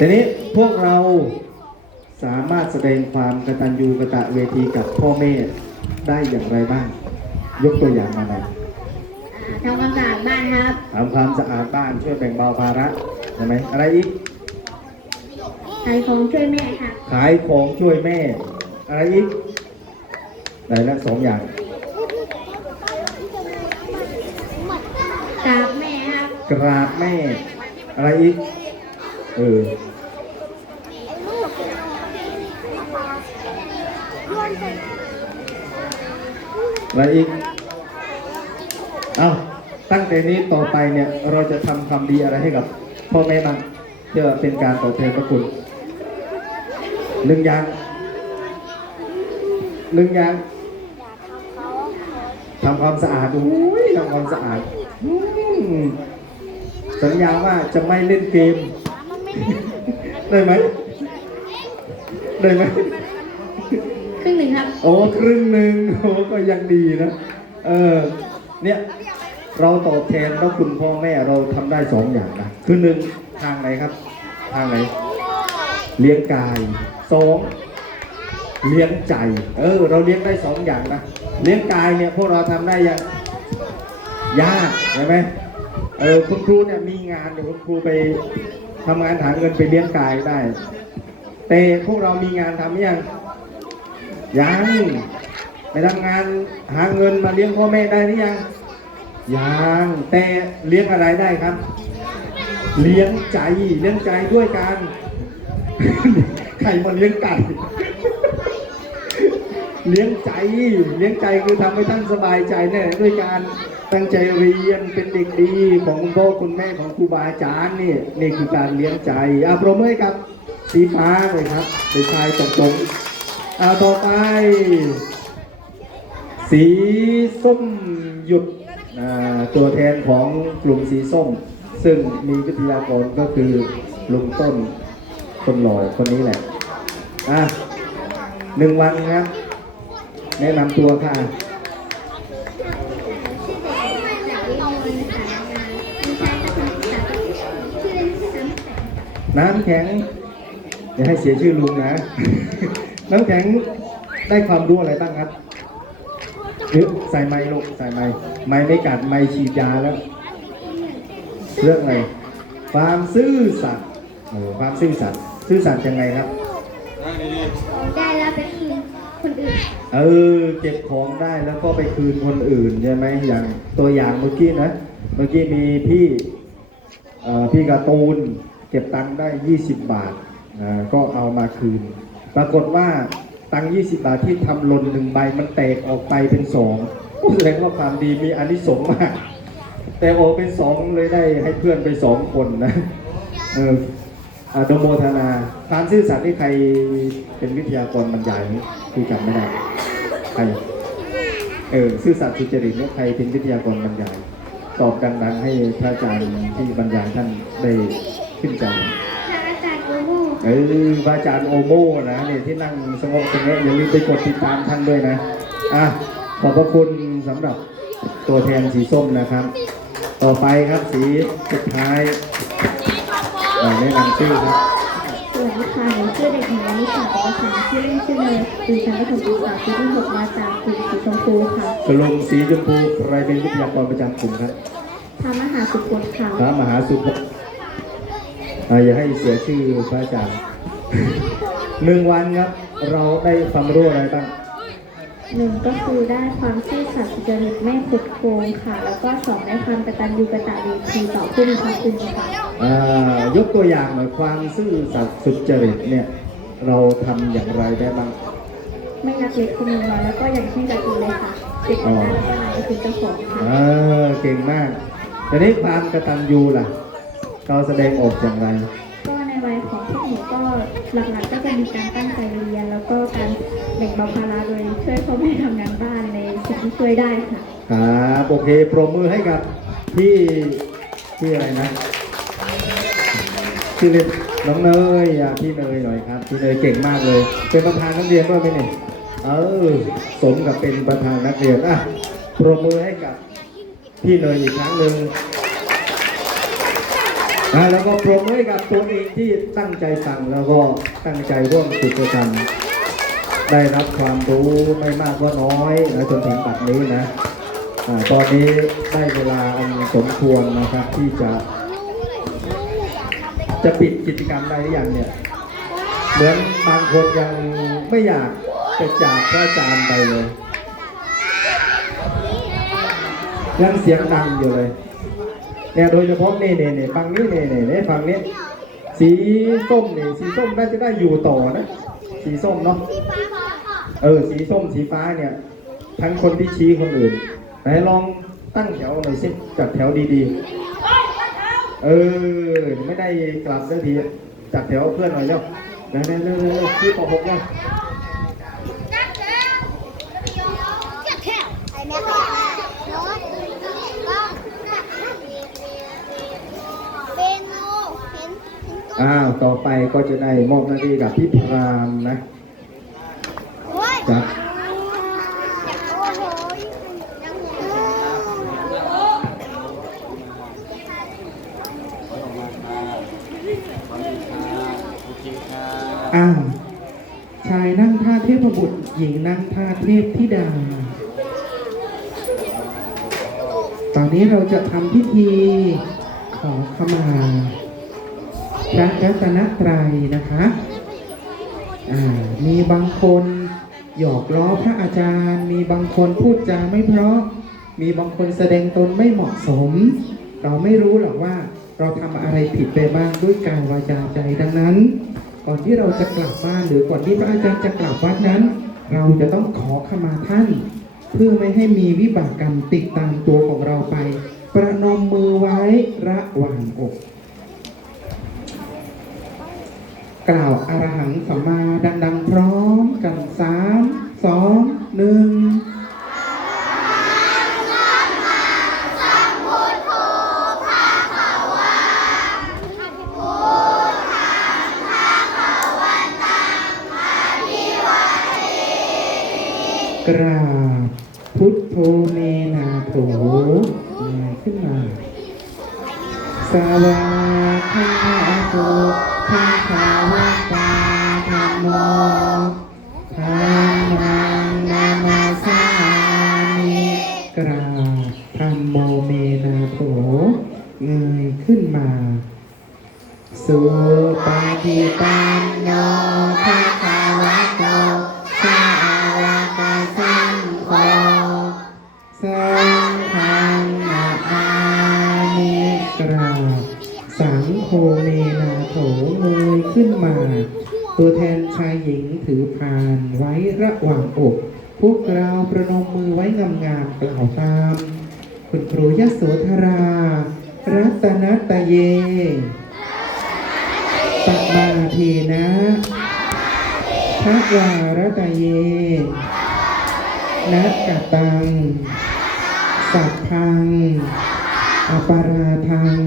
ทีนี้พวกเราสามารถแสดงความกตัญญูกตเวทีกับพ่อแม่ได้อย่างไรบ้าง ยกตัวอย่างมาหน่อยทำความสะอาดบ้านครับทำความสะอาดบ้านช่วยแบ่งเบาภาระใช่ไหมอะไรอีกขายของช่วยแม่ครับขายของช่วยแม่ อะไรอีกไหนละสองอย่างกราบแม่ครับกราบแม่ อะไรอีก เอออะไรอีก เอาตั้งแต่นี้ต่อไปเนี่ย เราจะทำความดีอะไรให้กับพ่อแม่บ้างเพื่อเป็นการตอบแทนพระคุณหนึ่งอย่างหนึ่งอย่างทำความสะอาดโอ้ยทำความสะอาด สัญญาว่าจะไม่เล่นเกม ได้ไหมได้ไหมครึ่งหนึ่งครับ โอ้ครึ่งหนึ่งโอ้ก็ยังดีนะ เออ เนี่ย เราตอบแทนพระคุณพ่อแม่เราทำได้สองอย่างนะ คือหนึ่งทางไหนครับ ทางไหน เลี้ยงกายสองเลี้ยงใจ เออ เราเลี้ยงได้สองอย่างนะ เลี้ยงกายเนี่ยพวกเราทำได้ยังยากใช่ไหมเออคุณครูเนี่ยมีงานเดี๋ยวคุณครูไป ทำงานหาเงินไปเลี้ยงกายได้แต่พวกเรามีงานทำยังยังไปทำงานหาเงินมาเลี้ยงพ่อแม่ได้หรือยังยังแต่เลี้ยงอะไรได้ครับ เลี้ยงใจเลี้ยงใจด้วยการ ใครมาเลี้ยงไก่ เลี้ยงใจ เลี้ยงใจคือทำให้ท่านสบายใจแน่ด้วยการตั้งใจเรียนเป็นเด็กดีของคุณพ่อคุณแม่ของครูบาอาจารย์นี่นี่คือการเลี้ยงใจอะปรบมือให้กับสีฟ้าเลยครับเป็นชายตรงๆอ่าต่อไป สีส้มหยุดอ่าตัวแทนของกลุ่มสีส้ม ซึ่งมีวิทยากรก็คือลุงต้นคนหล่อคนนี้แหละอะหนึ่งวันครับ แนะนำตัวค่ะน้ำแข็งน้ำแข็งอย่าให้เสียชื่อลุงนะ น้ำแข็งได้ความรู้อะไรบ้างครับหรือใส่ไม้ลูกใส่ไม้ไม้ไม่กัดไม้ฉีดยาแล้ว เรื่องอะไรความซื่อสัตย์โอ้ความซื่อสัตย์ซื่อสัตย์ยังไงครับ คนอื่น เออ เก็บของได้แล้วก็ไปคืนคนอื่นใช่ไหมอย่างตัวอย่างเมื่อกี้นะ เมื่อกี้มีพี่เอ่อพี่การ์ตูนเก็บตังค์ได้ 20 บาทอ่าก็เอามาคืน ปรากฏว่าตังค์20 บาทที่ทำหล่นหนึ่งใบมันแตกออกไปเป็นสองก็แสดงว่าความดีมีอานิสงส์มาก แต่ออเป็นสองเลยได้ให้เพื่อนไปสองคนนะเออ อาดโมทนาการซื่อสัตย์นี่ใครเป็นวิทยากรบรรยายไหมคือจำไม่ได้ใครเออซื่อสัตย์สุจริตเนี่ยใครเป็นวิทยากรบรรยาย ตอบดังๆให้พระอาจารย์ที่บรรยายท่านได้ขึ้นใจพระอาจารย์โอโม่เออพระอาจารย์โอโมนะเนี่ยที่นั่งสงบสงบอย่าลืมไปกดติดตามท่านด้วยนะอะขอบพระคุณสำหรับตัวแทนสีส้มนะครับ ต่อไปครับสีสุดท้ายเอ่อแนะนำชื่อครับสวัสดีค่ะหนูชื่อเด็กหญิงวนิชาปกษาชื่อเล่นชื่อเมย์อยู่ชั้นประถมศึกษาปีที่หกมาจากกลุ่มสีชมพูค่ะกลุ่มสีชมพูใครเป็นวิทยากรประจำกลุ่มครับทำอาหารสุขคนค่ะพระมหาสุขอ่าอย่าให้เสียชื่อพระอาจารย์หนึ่งวันครับเราได้ความรู้อะไรบ้างหนึ่งก็คือได้ความซื่อสัตย์สุจริตไม่ขุดโกงค่ะ แล้วก็สองได้ความกตัญญูกตเวทีต่อผู้มีพระคุณค่ะอ่า ยกตัวอย่างหน่อยความซื่อสัตย์สุจริตเนี่ยเราทำอย่างไรได้บ้าง ไม่รักเล็กขโมยน้อยแล้วก็อย่างเช่นการอื่นเลยค่ะเก็บเงินได้แล้วก็นำไปคืนเจ้าของค่ะเออเก่งมากแต่นี้ความกตัญญูล่ะ เราแสดงออกอย่างไร ก็ในวัยของพวกหนูก็หลักๆก็จะมีการตั้งใจเรียน แล้วก็การแบ่งเบาภาระโดยช่วยพ่อแม่ทำงานบ้านในสิ่งที่ช่วยได้ค่ะ ครับโอเคปรบมือให้กับพี่พี่อะไรนะ ชื่เล่นน้องเนยอะพี่เนยหน่อยครับพี่เนยเก่งมากเลย เป็นประธานนักเรียนด้วยไหมเนี่ยเออสมกับเป็นประธานนักเรียนอะปรบมือให้กับพี่เนยอีกครั้งหนึ่งนะแล้วก็ปรบมือให้กับตัวเองที่ตั้งใจฟังแล้วก็ตั้งใจร่วมกิจกรรมได้รับความรู้ไม่มากก็น้อยนะจนถึงปัจจุบันนี้นะอาตอนนี้ได้เวลาอันสมควรนะครับที่จะ จะปิดกิจกรรมได้หรือยังเนี่ย เหมือนบางคนยังไม่อยากจะจากพระอาจารย์ไปเลย ยังเสียงดังอยู่เลยเนี่ยโดยเฉพาะเน่เน่เน่ฟังนี้เน่เน่เน่ฟังนี้ สีส้มเนี่ยสีส้มน่าจะได้อยู่ต่อนะ สีส้มเนาะเออ สีส้มสีฟ้าเนี่ย ทั้งคนที่ชี้คนอื่นไหนลองตั้งแถวหน่อยสิจัดแถวดีๆ เออ ไม่ได้กลับสักทีจัดแถวเพื่อนหน่อยเร็วเร็วเร็วเร็วเร็วพี่ปหกเนี่ยอ้าว ต่อไปก็จะได้มอบหน้าที่กับพี่พรามนะจัด อ้าวชายนั่งท่าเทพบุตร หญิงนั่งท่าเทพธิดา ตอนนี้เราจะทำพิธีขอขมาพระรัตนตรัยนะคะมีบางคนหยอกล้อพระอาจารย์ มีบางคนพูดจาไม่เพราะ มีบางคนแสดงตนไม่เหมาะสม เราไม่รู้หรอกว่าเราทำอะไรผิดไปบ้างด้วยการวาจาใจดังนั้น ก่อนที่เราจะกลับบ้านหรือก่อนที่พระอาจารย์จะกลับวัดนั้น เราจะต้องขอขมาท่าน เพื่อไม่ให้มีวิบากกรรมติดตามตัวของเราไป ประนมมือไว้ระหว่างอก กล่าวอรหังสัมมาดังๆพร้อมกันสามสองหนึ่ง กราบพุทโธเมนาโถมาขึ้นมาสวาคาโตภาคาวะตาธรรมโมธรรมังนามาสามิกราบธรรมโมเมนาโถเงยขึ้นมา สุปฏิปันโนภะ สังโฆเมนาโถเงยขึ้นมา ตัวแทนชายหญิงถือพานไว้ระหว่างอก พวกเราประนมมือไว้งามๆกล่าวตาม คุณครูยโสธรา รัตนตะเยตักมาเทนะพระวารตะเยนักกตัง สัพพัง อปาราทัง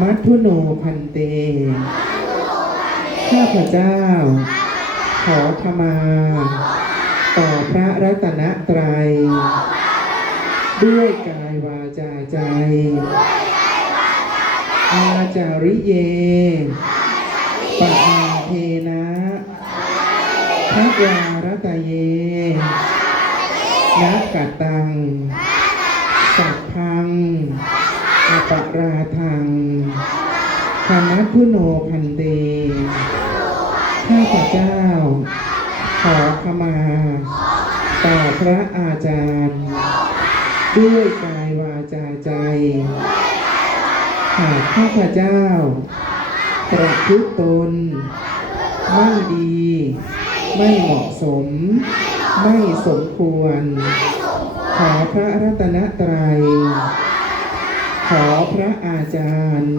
มัทุโนพันเต ข้าพเจ้า ขอขมา ต่อพระรัตนตรัย ด้วยกายวาจาใจ อาจาริเยปะอาเทนะทักวารตะเยนักกัตตัง สัพพังอปราธร คุโนพันเตข้าพเจ้า ขอขมาต่อพระอาจารย์ ด้วยกายวาจาใจหากข้าพเจ้า ประพฤติตน ไม่ดี ไม่เหมาะสม ไม่สมควร ขอพระรัตนตรัย ขอพระอาจารย์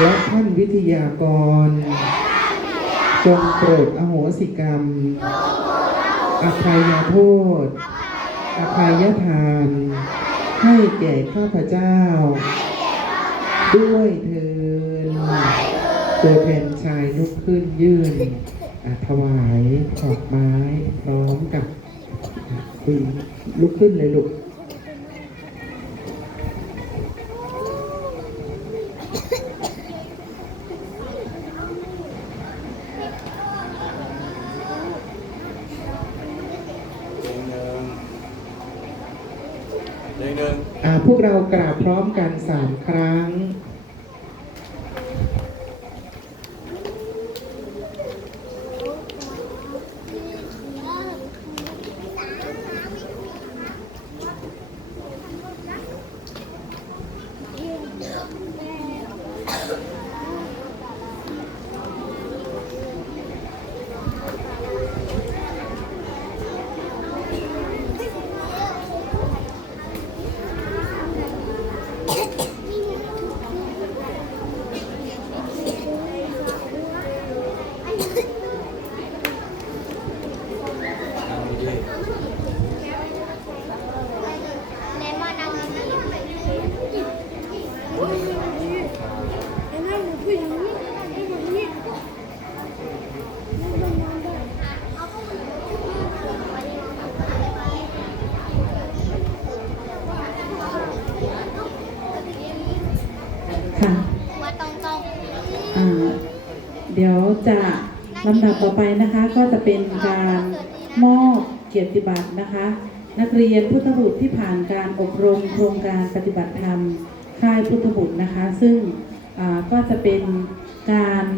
และท่านวิทยากร จงโปรดอโหสิกรรม อภัยโทษ อภัยทาน ให้แก่ข้าพเจ้า ด้วยเถินตัวแทนชายลุกขึ้นยื่นอะถวายดอกไม้พร้อมกับลุกขึ้นเลยลูก พวกเรากราบพร้อมกันสามครั้ง ค่ะว่าต้องต้องอ่าเดี๋ยวจะลำดับต่อไปนะคะ ก็จะเป็นการมอบเกียรติบัตรนะคะ นักเรียนพุทธบุตรที่ผ่านการอบรมโครงการปฏิบัติธรรมค่ายพุทธบุตรนะคะ ซึ่งก็จะเป็นการ